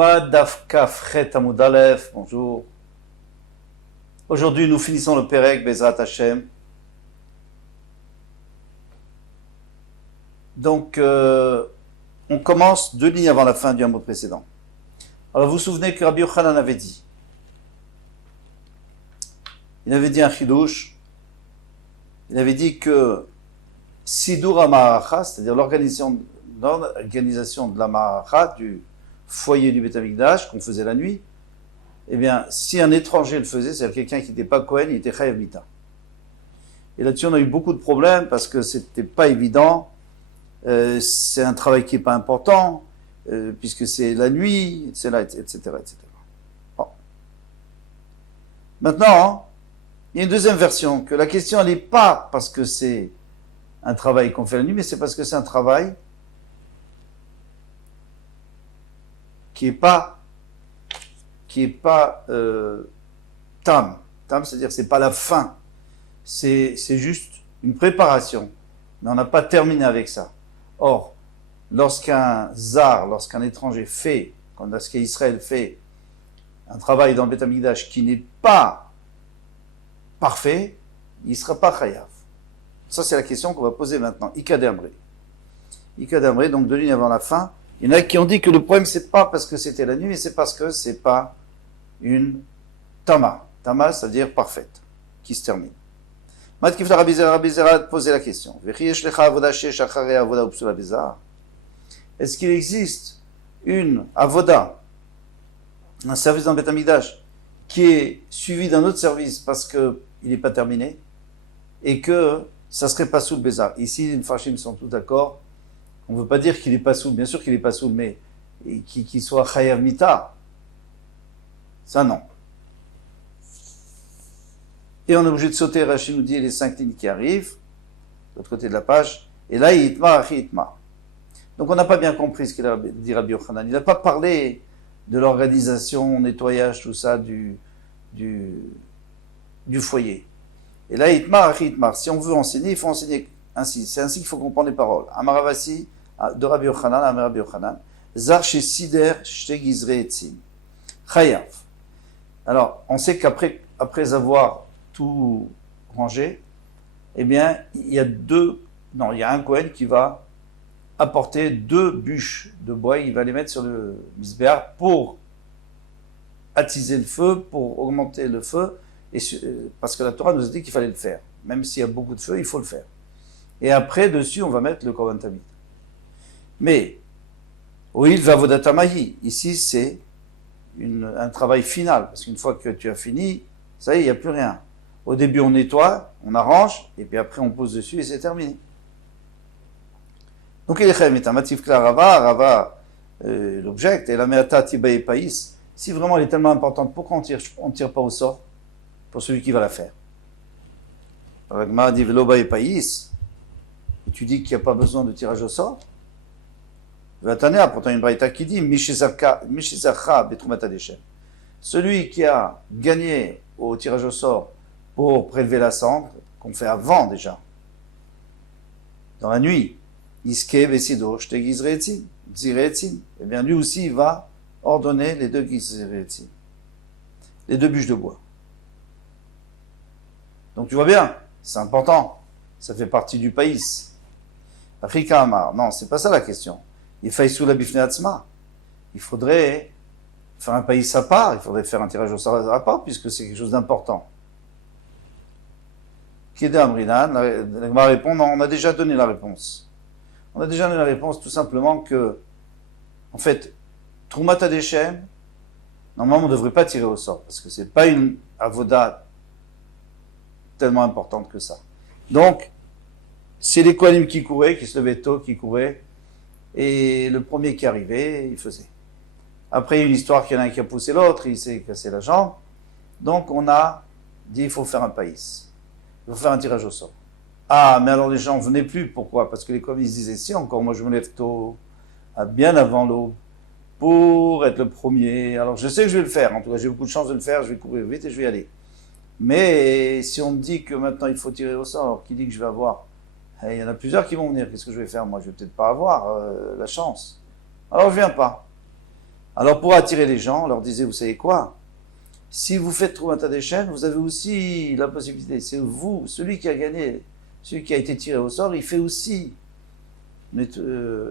Yoma Daf Kaf Chet Amud Aleph, bonjour. Aujourd'hui, nous finissons le Perek Bezrat Hashem. Donc, on commence 2 lignes avant la fin du Hamoud précédent. Alors, vous vous souvenez que Rabbi Yochanan avait dit, il avait dit un chidouche, il avait dit que Sidur HaMa'aracha, c'est-à-dire l'organisation de la Ma'aracha, du foyer du Beth Amikdash, qu'on faisait la nuit, eh bien, si un étranger le faisait, c'est-à-dire quelqu'un qui n'était pas Kohen, il était Chayav Mita. Et là-dessus, on a eu beaucoup de problèmes parce que c'était pas évident. C'est un travail qui n'est pas important, puisque c'est la nuit, etc., etc. Bon. Maintenant, il y a une deuxième version, que la question, elle n'est pas parce que c'est un travail qu'on fait la nuit, mais c'est parce que c'est un travail qui n'est pas tam. Tam, c'est-à-dire que c'est pas la fin. C'est juste une préparation. Mais on n'a pas terminé avec ça. Or, lorsqu'un étranger fait, lorsqu'un Israël fait un travail dans le Beth Amikdash qui n'est pas parfait, il ne sera pas chayav. Ça, c'est la question qu'on va poser maintenant. Ika d'Amré, donc 2 lignes avant la fin. Il y en a qui ont dit que le problème, c'est pas parce que c'était la nuit, mais c'est parce que c'est pas une tama. Tama, c'est-à-dire parfaite, qui se termine. Rabbi Zera posait la question. Est-ce qu'il existe une avoda, un service dans le Beth Amikdash, qui est suivi d'un autre service parce qu'il n'est pas terminé, et que ça ne serait pas sous le Bézar? Ici, les Mfarshim sont tous d'accord. On ne veut pas dire qu'il n'est pas soul, bien sûr qu'il n'est pas soul, mais qu'il soit Chayav Mita. Ça, non. Et on est obligé de sauter, Rachid nous dit, les 5 lignes qui arrivent, de l'autre côté de la page, et là, Yitma, Achi Yitma. Donc on n'a pas bien compris ce qu'il a dit Rabbi Yochanan. Il n'a pas parlé de l'organisation, nettoyage, tout ça, du foyer. Et là, Yitma, Achi Yitma. Si on veut enseigner, il faut enseigner ainsi. C'est ainsi qu'il faut comprendre les paroles. Amaravasi, de Rabbi Yochanan, Amar Rabbi Yochanan, Zar chez Sider, Shte Gizre Etzim. Chayav. Alors, on sait qu'après avoir tout rangé, eh bien, il y a un Kohen qui va apporter 2 bûches de bois, il va les mettre sur le misbéar pour attiser le feu, pour augmenter le feu, parce que la Torah nous a dit qu'il fallait le faire. Même s'il y a beaucoup de feu, il faut le faire. Et après, dessus, on va mettre le Korban Tamid. Mais, Oil Vavodatamahi, ici, c'est un travail final, parce qu'une fois que tu as fini, ça y est, il n'y a plus rien. Au début, on nettoie, on arrange, et puis après, on pose dessus, et c'est terminé. Donc, il est Chayamitam, Rava, l'object, et la Meata Tibae Païs, si vraiment elle est tellement importante, pourquoi on ne tire pas au sort pour celui qui va la faire? Ragma dit Velobae Païs, tu dis qu'il n'y a pas besoin de tirage au sort? Vatania, pourtant une braïta qui dit Mishizacha Betrumata Deshem. Celui qui a gagné au tirage au sort pour prélever la cendre, qu'on fait avant déjà, dans la nuit, Iske Vesido, Shte Gizreetzim, Zireetzim, eh bien lui aussi il va ordonner les 2 Gizreetzim, les 2 bûches de bois. Donc tu vois bien, c'est important, ça fait partie du pays. Afrika Amar, non, c'est pas ça la question. Il faudrait faire un pays à part, il faudrait faire un tirage au sort à part, puisque c'est quelque chose d'important. Keda Amrinan, la répond, non, on a déjà donné la réponse. On a déjà donné la réponse tout simplement que, en fait, Trumat Hadeshem, normalement on ne devrait pas tirer au sort, parce que c'est pas une avoda tellement importante que ça. Donc, c'est les Kohanim qui couraient, qui se levaient tôt, qui couraient, et le premier qui arrivait, il faisait. Après, il y a une histoire qu'il y en a un qui a poussé l'autre, il s'est cassé la jambe. Donc, on a dit, il faut faire un païs. Il faut faire un tirage au sort. Ah, mais alors les gens ne venaient plus. Pourquoi? Parce que les communistes disaient, si encore, moi je me lève tôt, bien avant l'aube, pour être le premier. Alors, je sais que je vais le faire. En tout cas, j'ai beaucoup de chance de le faire. Je vais courir vite et je vais y aller. Mais si on me dit que maintenant il faut tirer au sort, qui dit que je vais avoir? Il y en a plusieurs qui vont venir. Qu'est-ce que je vais faire? Moi, je vais peut-être pas avoir la chance. Alors, je viens pas. Alors pour attirer les gens, on leur disait, vous savez quoi? Si vous faites Troumat Hadeshen, vous avez aussi la possibilité, c'est vous, celui qui a gagné, celui qui a été tiré au sort, il fait aussi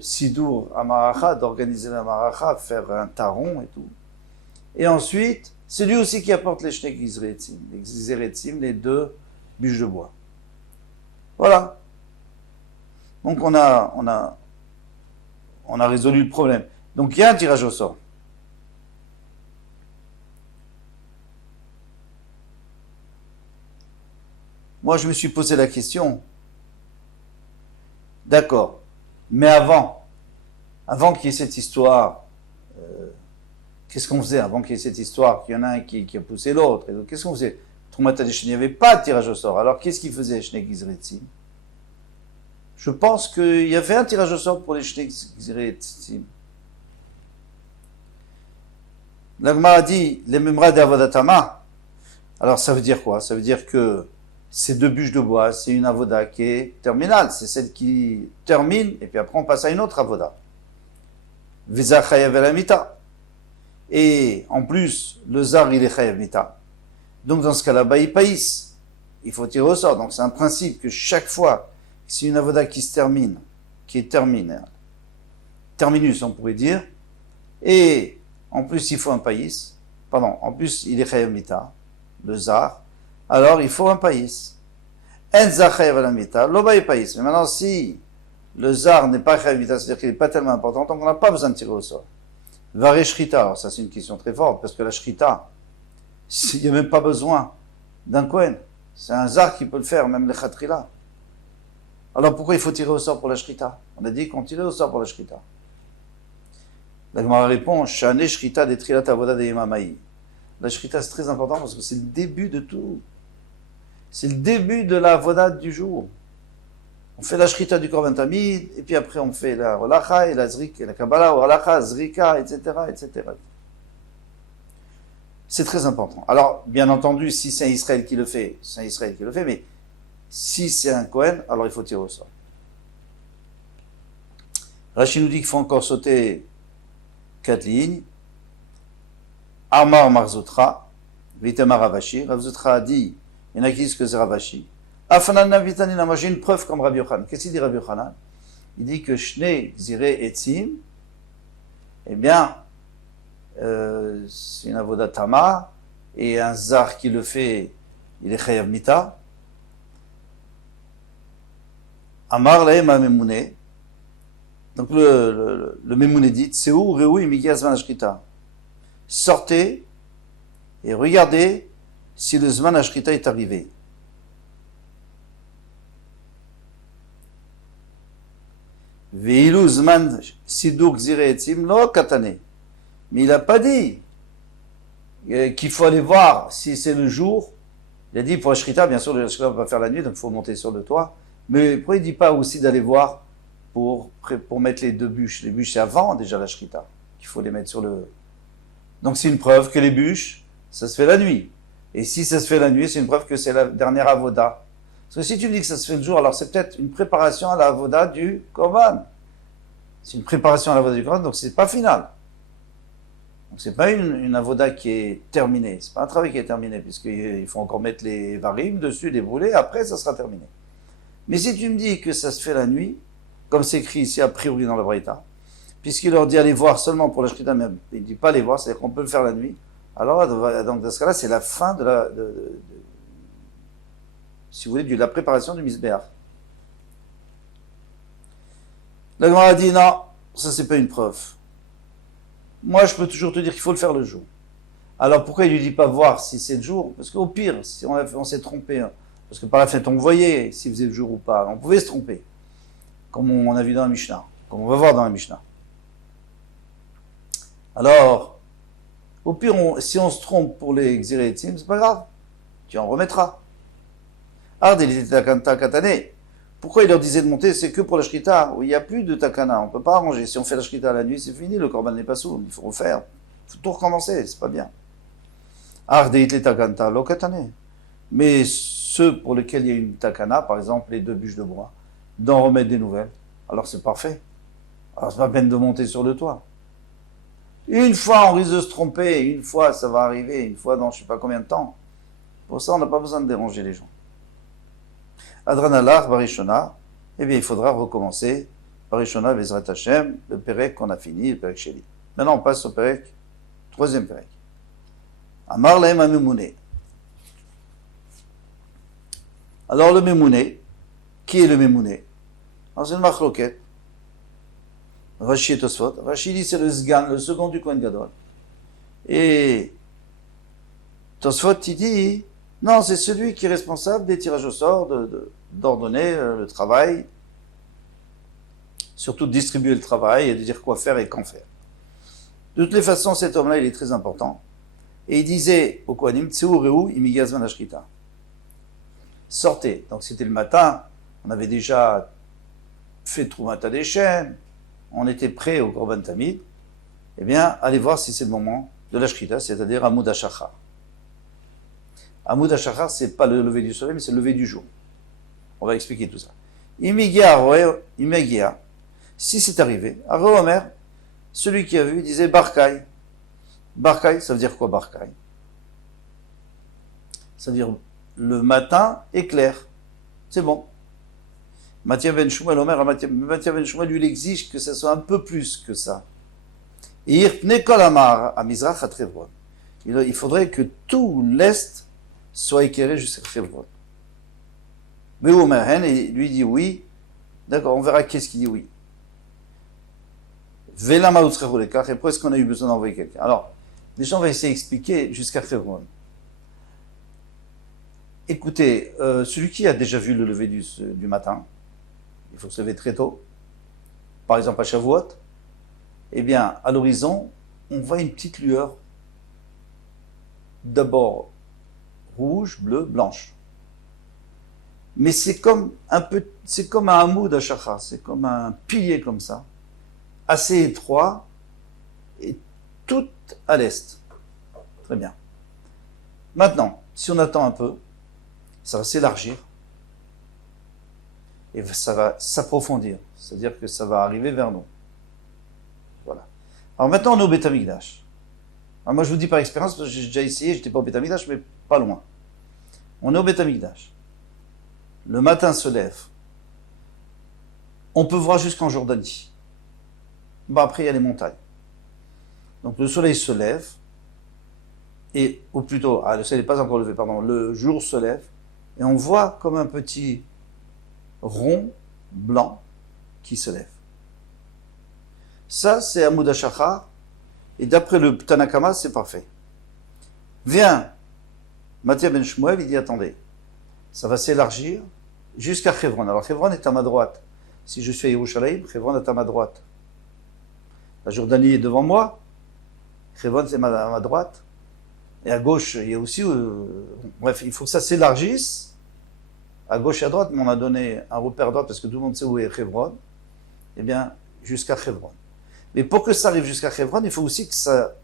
Sidour à Maracha, d'organiser la Maracha, faire un taron et tout. Et ensuite, c'est lui aussi qui apporte les Shnei Gizretzim, les deux bûches de bois. Voilà. Donc on a résolu le problème. Donc il y a un tirage au sort. Moi, je me suis posé la question. D'accord. Mais avant qu'il y ait cette histoire, qu'est-ce qu'on faisait avant qu'il y ait cette histoire, qu'il y en a un qui a poussé l'autre? Qu'est-ce qu'on faisait? Troumat Hadeshen, il n'y avait pas de tirage au sort. Alors, qu'est-ce qu'il faisait, Shnei Gizretzim? Je pense qu'il y avait un tirage au sort pour les Shnei Gizretzim. La Gemara dit, les Memra d'Avodatama. Alors, ça veut dire quoi? Ça veut dire que ces deux bûches de bois, c'est une avoda qui est terminale. C'est celle qui termine, et puis après on passe à une autre avoda. Visa chayav el mita. Et en plus, le zar, il est chayav mita. Donc dans ce cas-là, il païs. Il faut tirer au sort. Donc c'est un principe que chaque fois, c'est une avoda qui se termine, qui est terminus on pourrait dire, et en plus il faut un païs, en plus il est chayav mita, le zar, alors il faut un païs. En zachayev al mita, loba païs. Mais maintenant, si le zar n'est pas chayav mita, c'est-à-dire qu'il n'est pas tellement important, donc on n'a pas besoin de tirer au sort. Vare shrita, alors ça c'est une question très forte, parce que la shrita, il n'y a même pas besoin d'un kohen. C'est un zar qui peut le faire, même le khatrila. Alors pourquoi il faut tirer au sort pour la shrita? On a dit qu'on tirait au sort pour la shrita. La Gemara répond, shane shrita de trilat avoda de yemamaï. La shrita c'est très important parce que c'est le début de tout. C'est le début de la avoda du jour. On fait la shrita du korban tamid, et puis après on fait la holacha et la zrik, et la kabbalah, holacha, zrika, etc., etc. C'est très important. Alors, bien entendu, si c'est un Israël qui le fait, c'est un Israël qui le fait, mais si c'est un Kohen, alors il faut tirer au sort. Rachid nous dit qu'il faut encore sauter 4 lignes. Amar Marzoutra, Vitamar Ravashi. Ravzoutra a dit, il y en a qui disent que c'est Ravashi. Afanana Vitanina, moi j'ai une preuve comme Rabbi Yochanan. Qu'est-ce qu'il dit Rabbi Yochanan? Il dit que Shnei Gzirei Etzim, eh bien, c'est une avoda tama, et un zar qui le fait, il est chayav mita. Amar lahem ha-memune. Donc le memune dit, Tseu reui migia zman hashkrita. Sortez et regardez si le zman hashkrita est arrivé. Veilu zman sidur gzirei etzim lo katane. Mais il n'a pas dit qu'il faut aller voir si c'est le jour. Il a dit pour la shrita, bien sûr, le shrita ne va pas faire la nuit, donc il faut monter sur le toit. Mais pourquoi il ne dit pas aussi d'aller voir pour mettre les deux bûches? Les bûches, c'est avant déjà la shrita, qu'il faut les mettre sur le... Donc c'est une preuve que les bûches, ça se fait la nuit. Et si ça se fait la nuit, c'est une preuve que c'est la dernière avoda. Parce que si tu me dis que ça se fait le jour, alors c'est peut-être une préparation à la avoda du korban. C'est une préparation à la avoda du korban, donc c'est pas final. Donc c'est pas une avoda qui est terminée, c'est pas un travail qui est terminé, puisqu'il faut encore mettre les varim dessus, les brûler, après ça sera terminé. Mais si tu me dis que ça se fait la nuit, comme c'est écrit ici a priori dans la Braïta, puisqu'il leur dit aller voir seulement pour la shrita, mais il ne dit pas aller voir, c'est-à-dire qu'on peut le faire la nuit, alors donc dans ce cas-là, c'est la fin de si vous voulez, de la préparation du misbéach. La Gemara a dit non, ça c'est pas une preuve. Moi, je peux toujours te dire qu'il faut le faire le jour. Alors, pourquoi il ne lui dit pas voir si c'est le jour? Parce qu'au pire, si on s'est trompé, parce que par la fenêtre, on voyait s'il faisait le jour ou pas. On pouvait se tromper, comme on a vu dans la Mishnah, comme on va voir dans la Mishnah. Alors, au pire, si on se trompe pour les Gzirei Etzim, c'est pas grave. Tu en remettras. Ard, il était Takanta Katane. Pourquoi il leur disait de monter? C'est que pour la shrita, où il n'y a plus de takana, on ne peut pas arranger. Si on fait la shrita la nuit, c'est fini, le korban n'est pas sourd, il faut refaire. Il faut tout recommencer, c'est pas bien. Ardeit takanta lo katane. Mais ceux pour lesquels il y a une takana, par exemple les deux bûches de bois, d'en remettre des nouvelles, alors c'est parfait. Alors c'est pas peine de monter sur le toit. Une fois, on risque de se tromper, une fois, ça va arriver, une fois dans je ne sais pas combien de temps. Pour ça, on n'a pas besoin de déranger les gens. Adranalach, Barishona, eh bien, il faudra recommencer. Barishona, Bezrat Hashem, le Pérec qu'on a fini, le Pérec Sheli. Maintenant, on passe au Pérec, troisième Pérec. Amar Lahem Amemouné. Alors, le Memouné, qui est le Memouné? Alors, c'est une machloket. Rashi et Tosfot. Rashi dit c'est le Sgan, le second du Kohen Gadol. Et Tosfot, il dit, non, c'est celui qui est responsable des tirages au sort, d'ordonner le travail, surtout de distribuer le travail et de dire quoi faire et quand faire. De toutes les façons, cet homme-là, il est très important. Et il disait au Kohanim, Tseureu imigazman ashkita. Sortez. Donc c'était le matin, on avait déjà fait Troumata des chaînes, on était prêt au Korban Tamid. Eh bien, allez voir si c'est le moment de la Shkita, c'est-à-dire Hamoud HaShachar. Hamoud HaShachar, c'est pas le lever du soleil, mais c'est le lever du jour. On va expliquer tout ça. Imegia, si c'est arrivé, Aro Omer, celui qui a vu, disait Barkai. Barkai, ça veut dire quoi Barkai? Ça veut dire le matin est clair. C'est bon. Matthieu Ben Shmuel, Omer, Matthieu Ben Shmuel, lui, il exige que ça soit un peu plus que ça. Il faudrait que tout l'Est soit éclairé jusqu'à Chevron. Mais Omer, et lui dit oui. D'accord, on verra qu'est-ce qu'il dit oui. Et pourquoi est-ce qu'on a eu besoin d'envoyer quelqu'un? Alors, déjà, on va essayer d'expliquer jusqu'à Chevron. Écoutez, celui qui a déjà vu le lever du matin, il faut se lever très tôt, par exemple à Shavuot, eh bien, à l'horizon, on voit une petite lueur, d'abord rouge, bleue, blanche. Mais c'est comme un hamoud HaShachar, c'est comme un pilier comme ça, assez étroit, et tout à l'est. Très bien. Maintenant, si on attend un peu, ça va s'élargir, et ça va s'approfondir, c'est-à-dire que ça va arriver vers nous. Voilà. Alors maintenant, on est au Beth Amikdash. Alors moi, je vous dis par expérience, parce que j'ai déjà essayé, j'étais pas au Beth Amikdash, mais pas loin. On est au Beth Amikdash. Le matin se lève. On peut voir jusqu'en Jordanie. Bon, après, il y a les montagnes. Donc le soleil se lève, ou plutôt, le soleil n'est pas encore levé, pardon, le jour se lève, et on voit comme un petit rond blanc qui se lève. Ça, c'est Hamoud HaShachar, et d'après le Tanakama, c'est parfait. Vient Matthieu Ben Shmuel, il dit attendez, ça va s'élargir jusqu'à Chevron. Alors Chevron est à ma droite. Si je suis à Yerushalayim, Chevron est à ma droite. La Jordanie est devant moi, Chevron c'est à ma droite. Et à gauche, il y a aussi... bref, il faut que ça s'élargisse. À gauche et à droite, mais on a donné un repère à droite parce que tout le monde sait où est Chevron. Eh bien, jusqu'à Chevron. Mais pour que ça arrive jusqu'à Chevron, il faut aussi que ça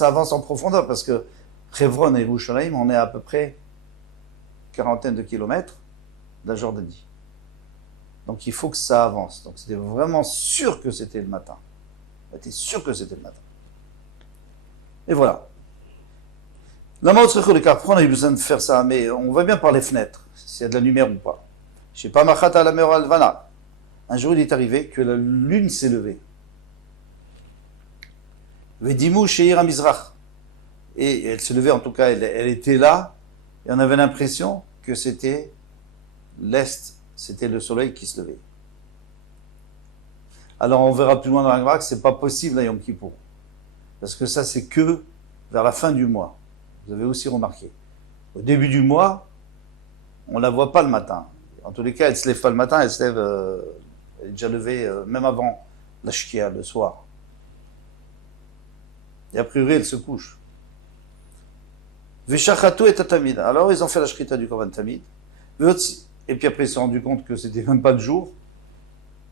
avance en profondeur parce que Chevron et Yerushalayim, on est à peu près quarantaine de kilomètres de la Jordanie. Donc il faut que ça avance. Donc c'était vraiment sûr que c'était le matin. On était sûr que c'était le matin. Et voilà. La mort serait le car, on a eu besoin de faire ça, mais on voit bien par les fenêtres, s'il y a de la lumière ou pas. Je sais pas, Machata la mer Alvana. Un jour, il est arrivé que la lune s'est levée. Vedimu Sheir Mizrach. Et elle se levait, en tout cas, elle était là, et on avait l'impression que c'était l'Est, c'était le soleil qui se levait. Alors on verra plus loin dans la Gemara que c'est pas possible à Yom Kippour. Parce que ça, c'est que vers la fin du mois. Vous avez aussi remarqué. Au début du mois, on ne la voit pas le matin. En tous les cas, elle ne se lève pas le matin, elle se lève, elle est déjà levée même avant la shkia, le soir. Et a priori, elle se couche. Veshachatu et tatamid. Alors, ils ont fait la shkita du Korban Tamid. Et puis après, ils se sont rendus compte que c'était même pas le jour.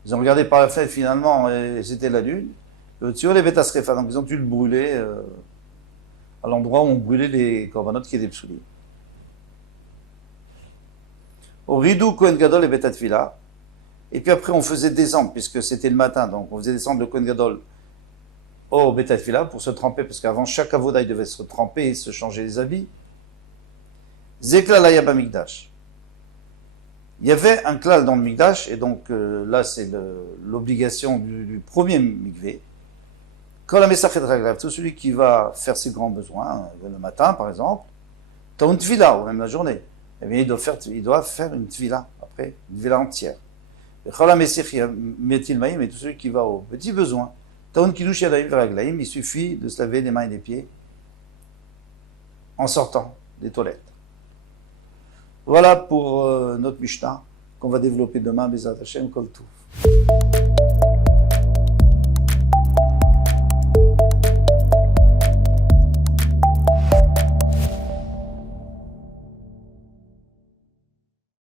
Ils ont regardé par la fenêtre, finalement, et c'était la lune. Donc, ils ont dû le brûler à l'endroit où on brûlait les korbanot qui étaient psoulis. Au Ridou, Kohen Gadol et Betat Fila. Et puis après, on faisait descendre, puisque c'était le matin, donc on faisait descendre le Kohen Gadol au Beta Tefila pour se tremper, parce qu'avant chaque avoda, il devait se tremper et se changer les habits. Zekla la Yaba Mikdash. Il y avait un klal dans le Mikdash, et donc là c'est l'obligation du premier mikvé. Quand la Messachet Raglav, tout celui qui va faire ses grands besoins, le matin par exemple, t'as une tvila, ou même la journée, eh bien il doit faire une tvila, après, une tvila entière. Et quand la Messachet Metil Maïm, et tout celui qui va aux petits besoins, t'as une Kidush Yadayim Raglaim, il suffit de se laver les mains et les pieds en sortant des toilettes. Voilà pour notre Mishnah qu'on va développer demain, Bezat Hashem Kol Tuv.